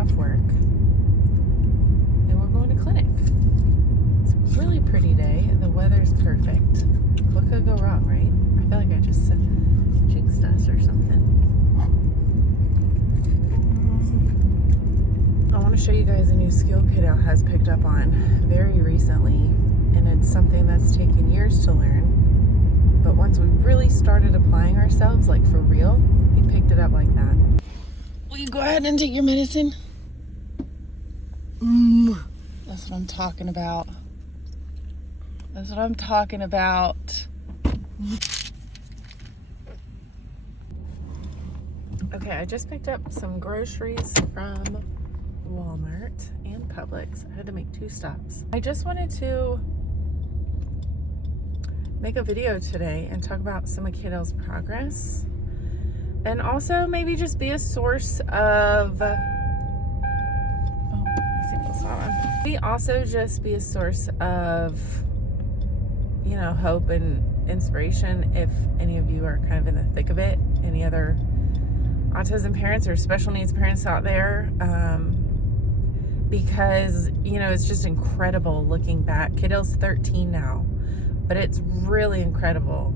off work and we're going to clinic. It's a really pretty day. The weather's perfect. What could go wrong, right? I feel like I just jinxed us or something. I want to show you guys a new skill Kaidale has picked up on very recently, and it's something that's taken years to learn. But once we really started applying ourselves, like for real, we picked it up like that. Will you go ahead and take your medicine? That's what I'm talking about. That's what I'm talking about. Okay, I just picked up some groceries from Walmart and Publix. I had to make 2 stops. I just wanted to make a video today and talk about some of Kaidale's progress, and also maybe just be a source of maybe also just be a source of, you know, hope and inspiration if any of you are kind of in the thick of it. Any other autism parents or special needs parents out there, because, you know, it's just incredible looking back. Kaidale's 13 now, but it's really incredible.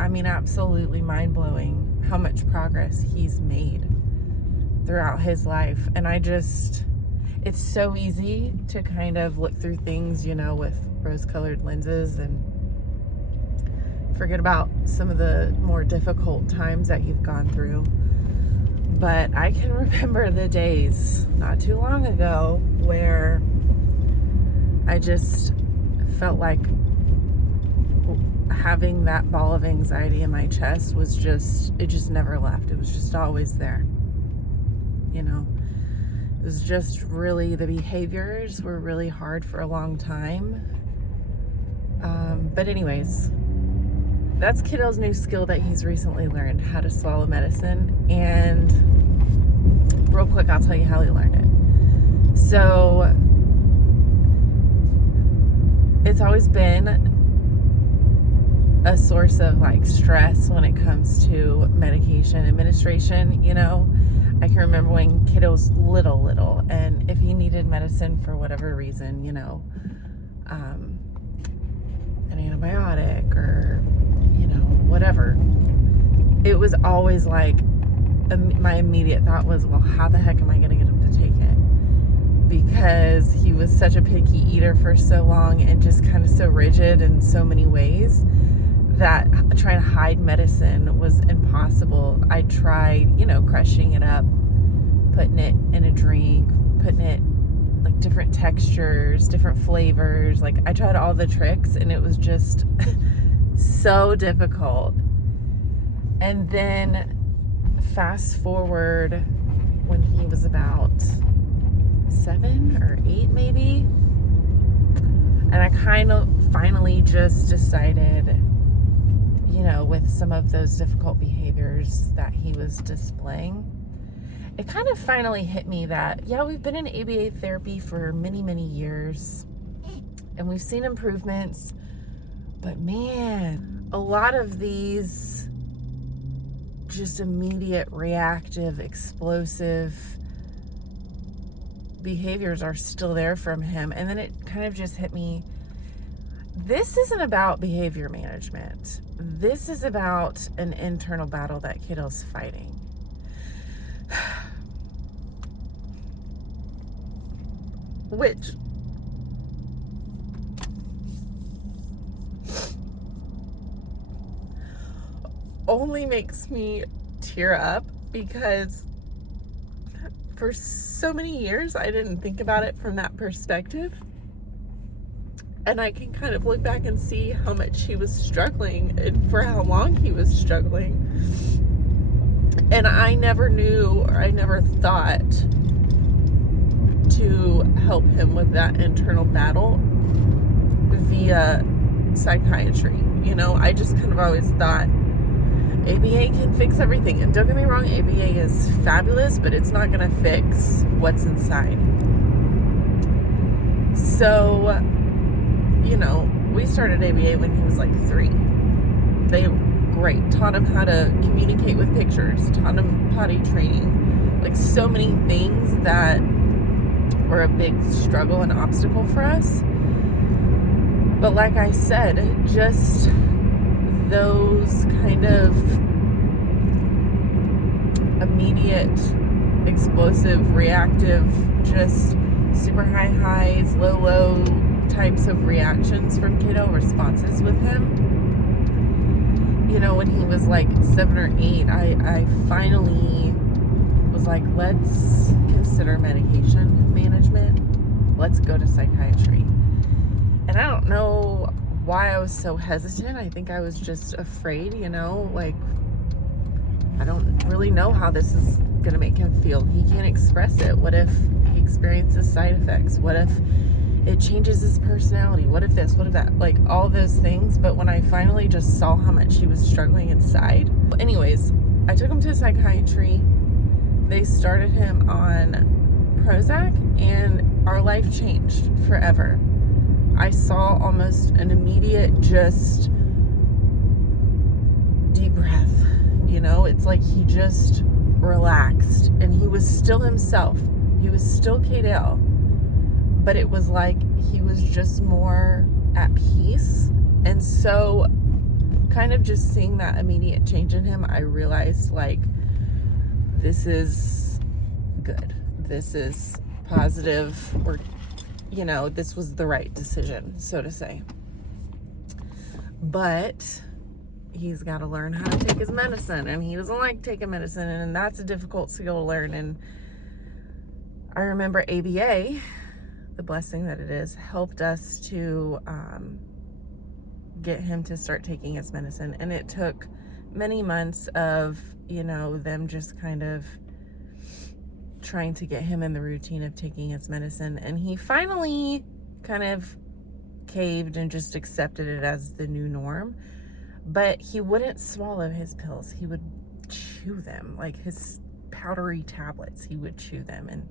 I mean, absolutely mind-blowing how much progress he's made throughout his life. And it's so easy to kind of look through things, you know, with rose-colored lenses and forget about some of the more difficult times that you've gone through. But I can remember the days not too long ago where I just felt like having that ball of anxiety in my chest was it just never left. It was just always there. You know, it was just really, the behaviors were really hard for a long time. But anyways, that's Kaidale's new skill that he's recently learned, how to swallow medicine. And real quick, I'll tell you how he learned it. So it's always been a source of like stress when it comes to medication administration. You know, I can remember when Kaidale was little, and if he needed medicine for whatever reason, you know, an antibiotic or, you know, whatever, it was always like, my immediate thought was, well, how the heck am I going to get him to take it? Because he was such a picky eater for so long and just kind of so rigid in so many ways that trying to hide medicine was impossible. I tried, you know, crushing it up, putting it in a drink, putting it like different textures, different flavors. Like, I tried all the tricks and it was just so difficult. And then fast forward when he was about 7 or 8 maybe, and I kind of finally just decided, you know, with some of those difficult behaviors that he was displaying, it kind of finally hit me that, yeah, we've been in ABA therapy for many, many years and we've seen improvements, but man, a lot of these just immediate, reactive, explosive behaviors are still there from him. And then it kind of just hit me, this isn't about behavior management. This is about an internal battle that Kaidale's fighting. Which only makes me tear up, because for so many years I didn't think about it from that perspective. And I can kind of look back and see how much he was struggling and for how long he was struggling. And I never knew, or I never thought to help him with that internal battle via psychiatry. You know, I just kind of always thought ABA can fix everything. And don't get me wrong, ABA is fabulous, but it's not going to fix what's inside. So, you know, we started ABA when he was like 3. They were great. Taught him how to communicate with pictures. Taught him potty training. like so many things that were a big struggle and obstacle for us. But like I said, just those kind of immediate, explosive, reactive, just super high highs, low low types of reactions from kiddo, responses with him. You know, when he was like 7 or 8, I finally was like, let's consider medication management. Let's go to psychiatry. And I don't know why I was so hesitant. I think I was just afraid, you know, like, I don't really know how this is going to make him feel. He can't express it. What if he experiences side effects? What if it changes his personality? What if this? What if that? Like, all those things. But when I finally just saw how much he was struggling inside. Anyways, I took him to psychiatry. They started him on Prozac, and our life changed forever. I saw almost an immediate just deep breath. You know, it's like he just relaxed, and he was still himself. He was still Kaidale, but it was like he was just more at peace. And so kind of just seeing that immediate change in him, I realized, like, this is good. This is positive, or, you know, this was the right decision, so to say. But he's got to learn how to take his medicine, and he doesn't like taking medicine, and that's a difficult skill to learn. And I remember ABA, the blessing that it is, helped us to get him to start taking his medicine. And it took many months of, you know, them just kind of trying to get him in the routine of taking his medicine. And he finally kind of caved and just accepted it as the new norm. But he wouldn't swallow his pills. He would chew them, like his powdery tablets. He would chew them. And,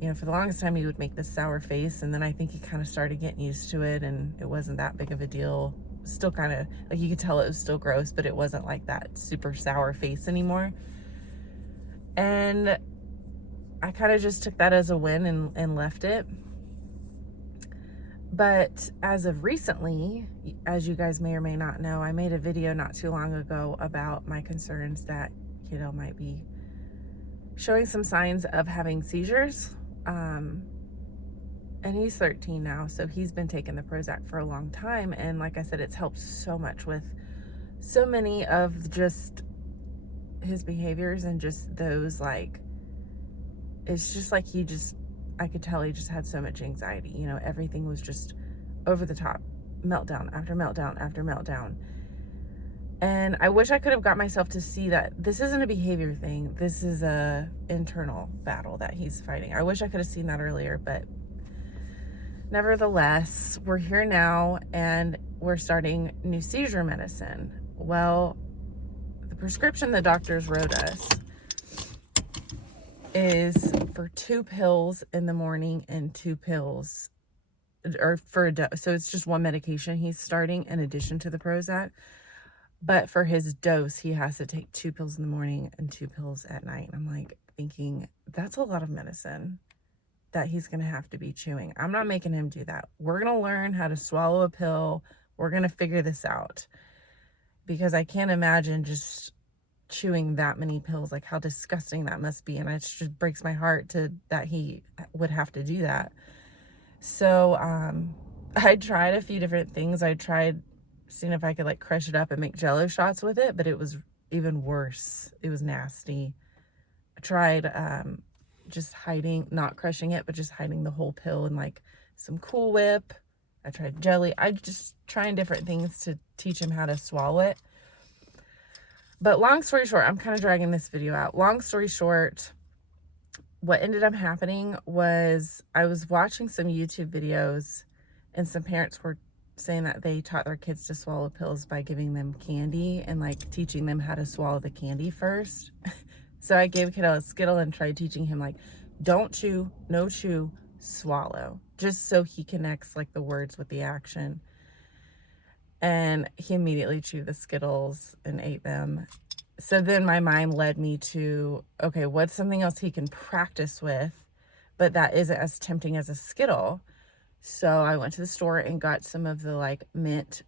you know, for the longest time, he would make this sour face. And then I think he kind of started getting used to it, and it wasn't that big of a deal. Still kind of, like, you could tell it was still gross, but it wasn't like that super sour face anymore. And I kind of just took that as a win and left it. But as of recently, as you guys may or may not know, I made a video not too long ago about my concerns that kiddo might be showing some signs of having seizures. And he's 13 now, so he's been taking the Prozac for a long time. And like I said, it's helped so much with so many of just his behaviors, and just those, like, it's just like I could tell he just had so much anxiety. You know, everything was just over the top, meltdown after meltdown after meltdown. And I wish I could have got myself to see that this isn't a behavior thing. This is a internal battle that he's fighting. I wish I could have seen that earlier, but nevertheless, we're here now, and we're starting new seizure medicine. Well, the prescription the doctors wrote us is for 2 pills in the morning and 2 pills, or for a dose. So it's just one medication he's starting in addition to the Prozac. But for his dose, he has to take 2 pills in the morning and 2 pills at night. And I'm like thinking, that's a lot of medicine that he's going to have to be chewing. I'm not making him do that. We're going to learn how to swallow a pill. We're going to figure this out, because I can't imagine just chewing that many pills. Like, how disgusting that must be. And it just breaks my heart that he would have to do that. So I tried a few different things. I tried seeing if I could, like, crush it up and make Jello shots with it, but it was even worse. It was nasty. I tried just not crushing it, but just hiding the whole pill in, like, some Cool Whip. I tried jelly. I just trying different things to teach him how to swallow it. But long story short, I'm kind of dragging this video out. Long story short, what ended up happening was I was watching some YouTube videos, and some parents were saying that they taught their kids to swallow pills by giving them candy and, like, teaching them how to swallow the candy first. So I gave kiddo a Skittle and tried teaching him, like, don't chew, no chew, swallow, just so he connects, like, the words with the action. And he immediately chewed the Skittles and ate them. So then my mind led me to, okay, what's something else he can practice with, but that isn't as tempting as a Skittle? So I went to the store and got some of the like mint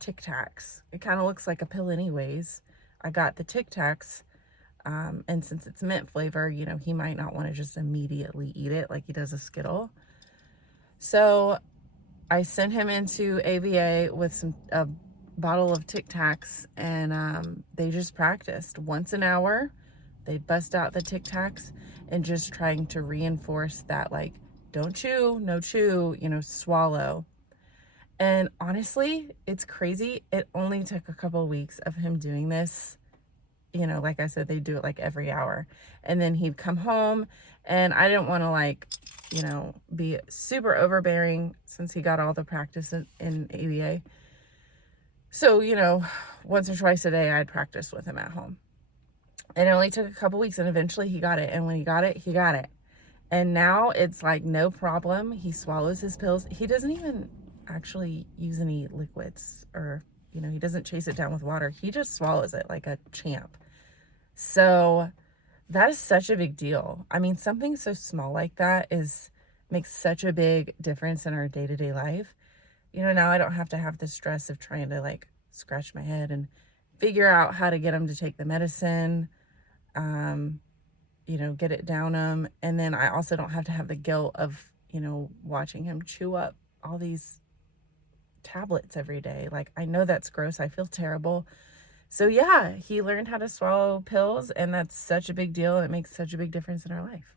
Tic Tacs. It kind of looks like a pill anyways. I got the Tic Tacs, and since it's mint flavor, you know, he might not want to just immediately eat it like he does a Skittle. So I sent him into ABA with a bottle of Tic Tacs, and they just practiced once an hour. They'd bust out the Tic Tacs and just trying to reinforce that, like, don't chew, no chew, you know, swallow. And honestly, it's crazy. It only took a couple of weeks of him doing this. You know, like I said, they do it like every hour. And then he'd come home, and I didn't want to, like, you know, be super overbearing since he got all the practice in ABA. So, you know, once or twice a day, I'd practice with him at home. And it only took a couple weeks, and eventually he got it. And when he got it, he got it. And now it's like no problem. He swallows his pills. He doesn't even actually use any liquids, or, you know, he doesn't chase it down with water. He just swallows it like a champ. So that is such a big deal. I mean, something so small like that makes such a big difference in our day-to-day life. You know, now I don't have to have the stress of trying to like scratch my head and figure out how to get him to take the medicine, you know, get it down him. And then I also don't have to have the guilt of, you know, watching him chew up all these tablets every day. Like, I know that's gross. I feel terrible. So yeah, he learned how to swallow pills, and that's such a big deal, and it makes such a big difference in our life.